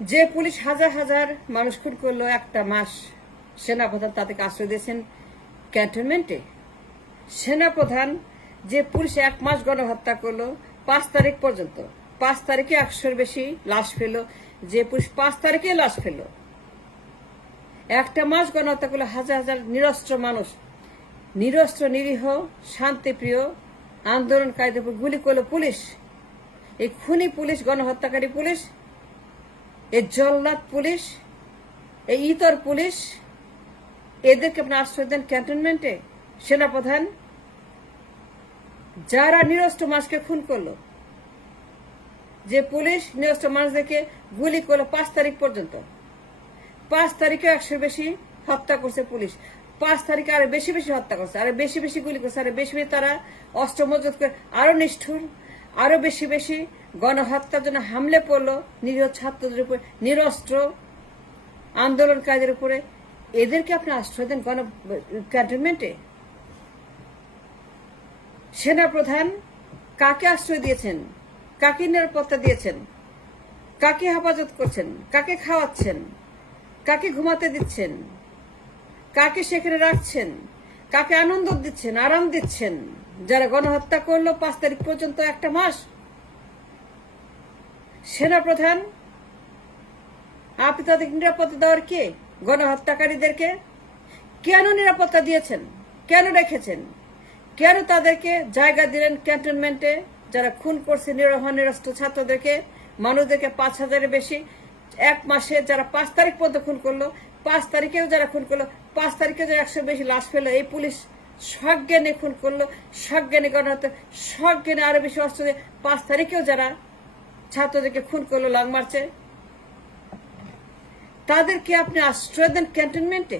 যে পুলিশ হাজার হাজার মানুষ খুন করলো একটা মাস, সেনাপ্রধান তাদেরকে আশ্রয় দিয়েছেন ক্যান্টনমেন্টে। সেনাপ্রধান যে পুলিশ 1 মাস গণহত্যা করলো 5 তারিখ পর্যন্ত, 5 তারিখে 100-র বেশি লাশ পেল, যে পুলিশ 5 তারিখে লাশ পেল, একটা মাস গণহত্যা করলো হাজার হাজার নিরস্ত্র মানুষ, নিরস্ত্র নিরীহ শান্তিপ্রিয় আন্দোলনকারীদের উপর গুলি করলো পুলিশ। এই খুনি পুলিশ, গণহত্যাকারী পুলিশ, এই জল্লাদ পুলিশ, এই ইতর পুলিশ, এদেরকে আপনি আশ্রয় দেন ক্যান্টনমেন্টে। সেনাপ্রধান যারা নিরস্ত্র মানুষকে খুন করলো, যে পুলিশ নিরস্ত্র মানুষদেরকে গুলি করলো 5 তারিখ পর্যন্ত, 5 তারিখে 100-র বেশি হত্যা করছে পুলিশ, 5 তারিখে আরো বেশি বেশি হত্যা করছে, আরো বেশি বেশি গুলি করছে, আরো বেশি বেশি তারা অস্ত্র মজুত করে আরো নিষ্ঠুর, আরো বেশি বেশি গণহত্যার জন্য হামলে পড়লো নিরীহ ছাত্রদের উপরে, নিরস্ত্র আন্দোলনকারীদের উপরে। এদেরকে আপনি আশ্রয় দেন ক্যান্টনমেন্টে। সেনাপ্রধান কাকে আশ্রয় দিয়েছেন, কাকে নিরাপত্তা দিয়েছেন, কাকে হেফাজত করছেন, কাকে খাওয়াচ্ছেন, কাকে ঘুমাতে দিচ্ছেন, কাকে সেখানে রাখছেন, কাকে আনন্দ দিচ্ছেন, আরাম দিচ্ছেন? যারা গণহত্যা করলো 5 তারিখ পর্যন্ত একটা মাস। সেনাপ্রধান আপনি তাদেরকে নিরাপত্তা দেওয়ার কে? গণহত্যাকারীদেরকে কেন নিরাপত্তা দিয়েছেন, কেন রেখেছেন, কেন তাদেরকে জায়গা দিলেন ক্যান্টনমেন্টে? যারা খুন করছে নিরহ নিরস্ত্র ছাত্রদেরকে, মানুষদেরকে 5,000-এর বেশি 1 মাসে, যারা 5 তারিখ পর্যন্ত খুন করলো, 5 তারিখেও যারা খুন করলো, 5 তারিখে যারা 100-র বেশি লাশ পেলো, এই পুলিশ সজ্ঞানে খুন করলো, সজ্ঞানে গণহত্যা, সজ্ঞানে আরো বেশি অস্ত্র দিয়ে 5 তারিখেও যারা ছাত্রদেরকে খুন করলো লং মার্চে, তাদেরকে আপনি আশ্রয় দেন ক্যান্টনমেন্টে।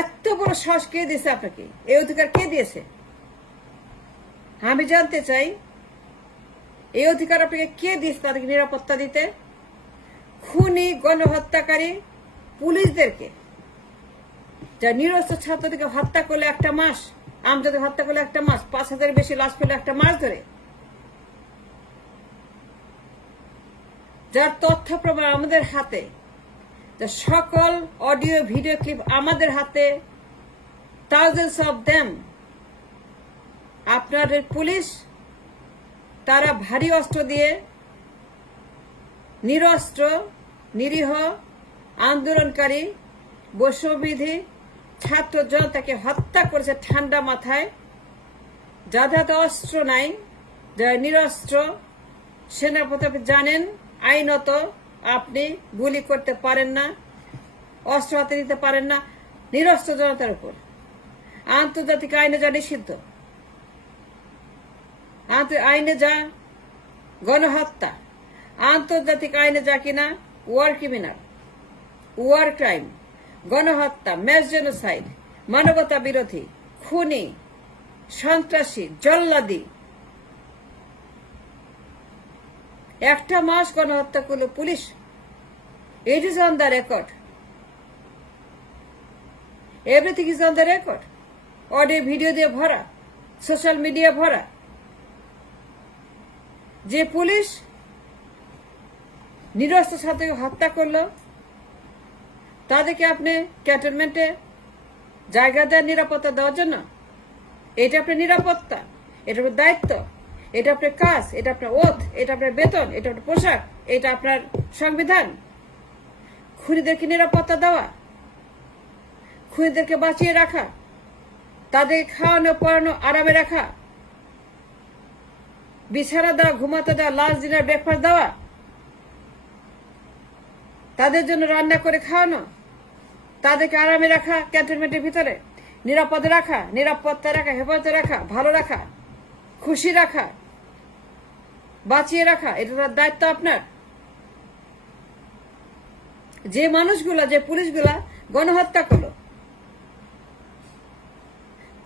এত বড় সাহস কে দিয়েছে আপনাকে? এই অধিকার কে দিয়েছে? আমি জানতে চাই, এই অধিকার আপনাকে কে দিয়েছে তাদেরকে নিরাপত্তা দিতে? খুনি গণহত্যাকারী পুলিশদেরকে, যা নিরস্ত্র ছাত্রদেরকে হত্যা করলে একটা মাস, আমজাদের হত্যা করলে একটা মাস, 5,000-এর বেশি লাশ পেল একটা মাস ধরে, যার তথ্য প্রমাণ আমাদের হাতে, যার সকল অডিও ভিডিও ক্লিপ আমাদের হাতে, থাউজেন্ডস অফ দেম। আপনাদের পুলিশ তারা ভারী অস্ত্র দিয়ে নিরস্ত্র নিরীহ আন্দোলনকারী বৈষম্যবিধি ছাত্র জনতাকে হত্যা করেছে ঠান্ডা মাথায়, যাদের অস্ত্র নাই, যারা নিরস্ত্র। সেনাপতি জানেন আইনত আপনি গুলি করতে পারেন না, অস্ত্র হাতে নিতে পারেন না নিরস্ত্র জনতার উপর। আন্তর্জাতিক আইনে যা নিষিদ্ধ, আইনে যা গণহত্যা, আন্তর্জাতিক আইনে যা কিনা ওয়ার ক্রিমিনাল, ওয়ার ক্রাইম, গণহত্যা, ম্যাস জেনোসাইড, মানবতা বিরোধী, খুনি, সন্ত্রাসী, জল্লাদি। একটা মাস গণহত্যা করলো police. It is on the record, everything is on the record. Audio video দিয়ে ভরা, সোশ্যাল মিডিয়া ভরা। যে পুলিশ নিরস্ত্র ছাত্রকে হত্যা করলো, তাদেরকে আপনি ক্যান্টনমেন্টে জায়গা দেন নিরাপত্তা দেওয়ার জন্য। এটা আপনার নিরাপত্তা, এটা আপনার দায়িত্ব, এটা আপনার কাজ, এটা আপনার ওথ, এটা আপনার বেতন, এটা আপনার পোশাক, এটা আপনার সংবিধান। খুনিদেরকে নিরাপত্তা দেওয়া, খুনিদেরকে বাঁচিয়ে রাখা, তাদেরকে খাওয়ানো পড়ানো আরামে রাখা, বিছানা দেওয়া, ঘুমাতে দেওয়া, লাঞ্চ ডিনার ব্রেকফাস্ট দেওয়া, তাদের জন্য রান্না করে খাওয়ানো, তাদেরকে আরামে রাখা, ক্যান্টনমেন্টের ভিতরে নিরাপদে রাখা, নিরাপত্তা রাখা, হেফাজতে রাখা, ভালো রাখা, খুশি রাখা, বাঁচিয়ে রাখা, এটা তার দায়িত্ব আপনার। যে মানুষগুলা, যে পুলিশগুলা গণহত্যা করলো,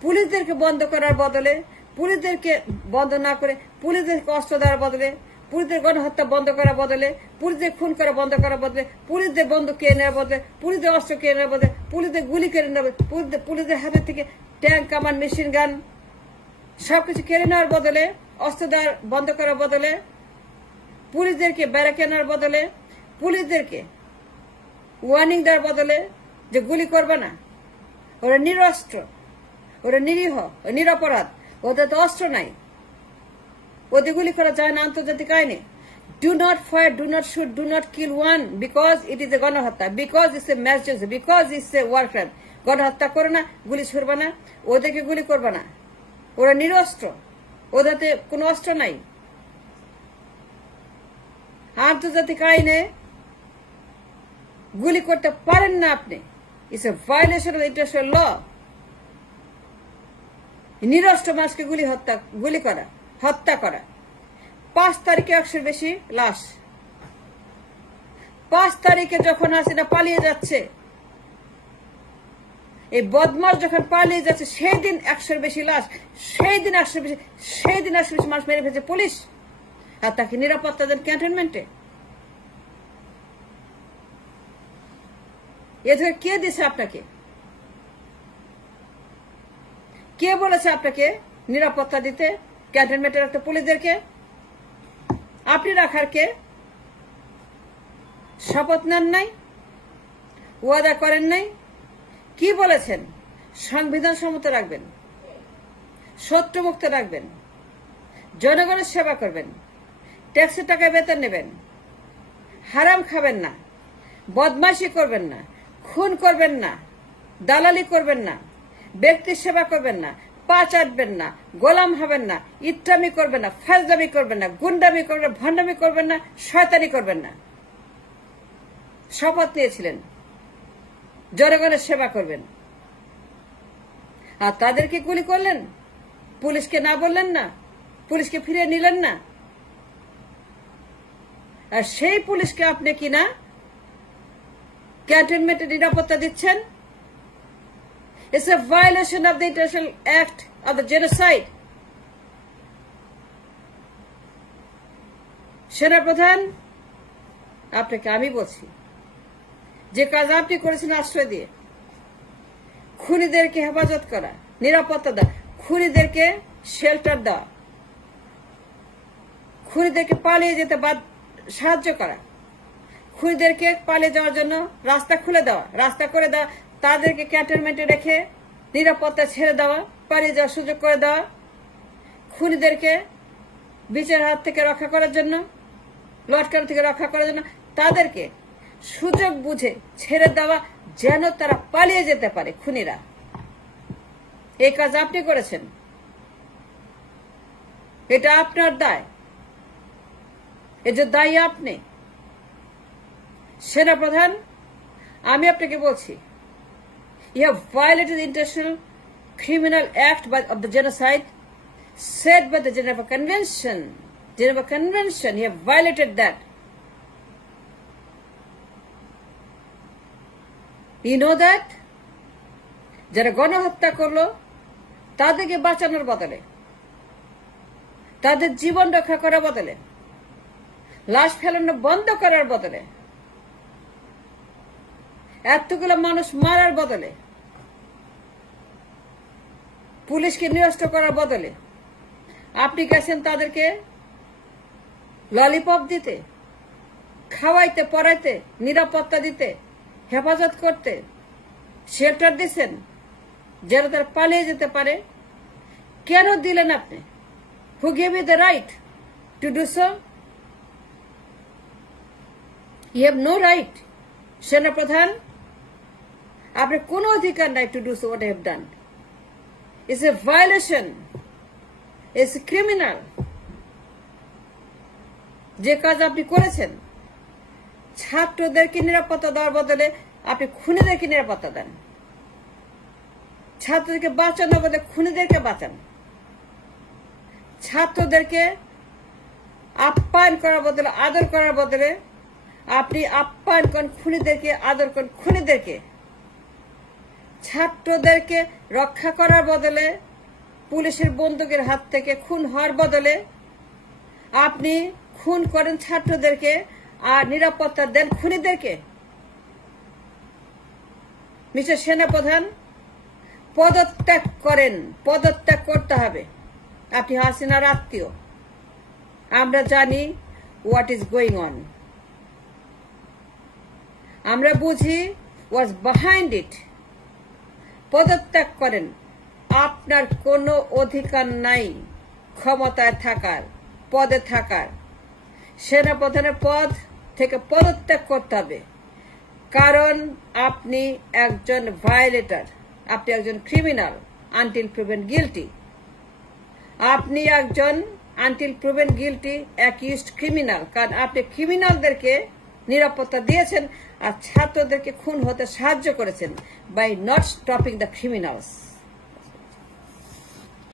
পুলিশদেরকে বন্ধ করার বদলে, পুলিশদেরকে বন্ধ না করে, পুলিশদেরকে অস্ত্র দেওয়ার বদলে, পুলিশদের গণহত্যা বন্ধ করার বদলে, পুলিশদের খুন করা বন্ধ করার বদলে, পুলিশদের বন্দুক কিনে নেওয়ার বদলে, পুলিশদের অস্ত্র কিনে নেওয়ার বদলে, পুলিশদের গুলি কেড়ে নেওয়ার বদলে, পুলিশদের হাতের থেকে ট্যাঙ্ক, কামান, মেশিন গান সবকিছু কেড়ে নেওয়ার বদলে অস্ত্র দেওয়ার বন্ধ করার বদলে, পুলিশদেরকে ব্যারাকে আনার বদলে, পুলিশদেরকে ওয়ার্নিং দেওয়ার বদলে যে গুলি করবে না, ওরা নিরস্ত্র, ওরা নিরীহ, নিরপরাধ, ওদের তো অস্ত্র নাই, ওদের গুলি করা যায় না আন্তর্জাতিক আইনে। Do not fire, do not shoot, do not kill one because it is a গণহত্যা, because it's a mass genocide, because it's a war crime. গণহত্যা করো না, গুলি ছুড়বে না, ওদেরকে গুলি করবে না, ওরা নিরস্ত্র, ওদেরতে কোনো অস্ত্র নাই। আন্তর্জাতিক আইনে গুলি করতে পারেন না আপনি, it's a violation of international law. নিরস্ত্র মানুষকে গুলি করা, হত্যা করা। 5 তারিখে 100 বেশি লাশ। 5 তারিখে যখন হাসিনা পালিয়ে যাচ্ছে, এই বদমাশ যখন পালিয়ে যাচ্ছে, সেই দিন 100 বেশি লাশ, সেই দিন 100 বেশি মানুষ মেরে ফেলছে পুলিশ, আর তাকে নিরাপত্তা দেন ক্যান্টনমেন্টে। এ থেকে কে দিছে আপনাকে? কে বলেছে আপনাকে নিরাপত্তা দিতে, ক্যান্টনমেন্টে রাখতে পুলিশদেরকে? আপনি রাখার কে? শপথ নেন নাই, ওয়াদা করেন নাই, কি বলেছেন? সংবিধান সম্মত রাখবেন, শত্রুমুক্ত রাখবেন, জনগণের সেবা করবেন, ট্যাক্সের টাকায় বেতন নেবেন, হারাম খাবেন না, বদমাইশি করবেন না, খুন করবেন না, দালালি করবেন না, ব্যক্তির সেবা করবেন না, পা চাটবেন না, গোলাম হবেন না, ইত্রামি করবেন না, ফাজলামি করবেন না, গুন্ডামি করবেন না, ভণ্ডামি করবেন না, শয়তানি করবেন না। শপথ নিয়েছিলেন জনগণের সেবা করবেন, আর তাদেরকে গুলি করলেন, পুলিশকে না বললেন না, পুলিশকে ফিরিয়ে নিলেন না। আর সেই পুলিশকে আপনি কিনা ক্যান্টনমেন্টে নিরাপত্তা দিচ্ছেন। It's a violation of the International Act of the Genocide. সেনাপ্রধান, আপনাকে আমি বলছি, যে কাজ আপনি করেছেন আশ্রয় দিয়ে, খুনিদেরকে হেফাজত করা, নিরাপত্তা দেওয়া, খুনিদেরকে শেল্টার দেওয়া, খুনিদেরকে পালিয়ে যেতে সাহায্য করা, খুনিদেরকে পালিয়ে যাওয়ার জন্য রাস্তা খুলে দেওয়া, রাস্তা করে দেওয়া, তাদেরকে ক্যান্টনমেন্টে রেখে নিরাপত্তা ছেড়ে দেওয়া, পালিয়ে যাওয়ার সুযোগ করে দেওয়া, খুনিদেরকে বিচারের হাত থেকে রক্ষা করার জন্য, লটকানো থেকে রক্ষা করার জন্য তাদেরকে সুযোগ বুঝে ছেড়ে দেওয়া, যেন তারা পালিয়ে যেতে পারে খুনিরা। এই কাজ আপনি করেছেন, এটা আপনার দায়, এই যে দায়ী আপনি। সেনাপ্রধান, আমি আপনাকে বলছি, you have violated the International Criminal Act of the Genocide set by the Geneva Convention. Geneva Convention, you have violated that. You know that? যারা গণহত্যা করলো তাদেরকে বাঁচানোর বদলে, তাদের জীবন রক্ষা করার বদলে, লাশ ফেলানো বন্ধ করার বদলে, এতগুলো মানুষ মারার বদলে, পুলিশকে নিরস্ত্র করার বদলে আপনি গেছেন তাদেরকে ললিপপ দিতে, খাওয়াইতে, পড়াইতে, নিরাপত্তা দিতে, হেফাজত করতে, শেল্টার দিচ্ছেন যেন তারা পালিয়ে যেতে পারে। কেন দিলেন আপনি? Who gave you the right to do so? You have no right. সেনাপ্রধান, আপনার কোনো অধিকার নাই to do so what I have done. It's a violation, it's criminal. যে কাজ আপনি করেছেন, ছাত্রদেরকে নিরাপত্তা দেওয়ার বদলে আপনি খুনিদেরকে নিরাপত্তা দেন, ছাত্রদেরকে বাঁচানোর বদলে খুনিদেরকে বাঁচান, ছাত্রদেরকে আপ্যায়ন করার বদলে, আদর করার বদলে আপনি আপ্যায়ন করেন খুনিদেরকে, আদর করেন খুনিদেরকে। ছাত্রদেরকে রক্ষা করার বদলে, পুলিশের বন্দুকের হাত থেকে খুন হওয়ার বদলে আপনি খুন করেন ছাত্রদেরকে আর নিরাপত্তা দেন খুনিদেরকে। মিস্টার সেনাপ্রধান, পদত্যাগ করেন, পদত্যাগ করতে হবে। আপনি হাসিনার আত্মীয়, আমরা জানি হোয়াট ইজ গোয়িং অন, আমরা বুঝি হোয়াটস বিহাইন্ড ইট। পদত্যাগ করেন, আপনার কোনো অধিকার নাই ক্ষমতায় থাকার, পদে থাকার। সেনাপ্রধানের পদ থেকে পদত্যাগ করতে হবে, কারণ আপনি একজন ভায়োলেটর, আপনি একজন ক্রিমিনাল আনটিল প্রুভেন গিলটি। আপনি একজন until proven guilty accused criminal, কারণ আপনি ক্রিমিনালদেরকে নিরাপত্তা দিয়েছেন আর ছাত্রদেরকে খুন হতে সাহায্য করেছেন by not stopping the criminals.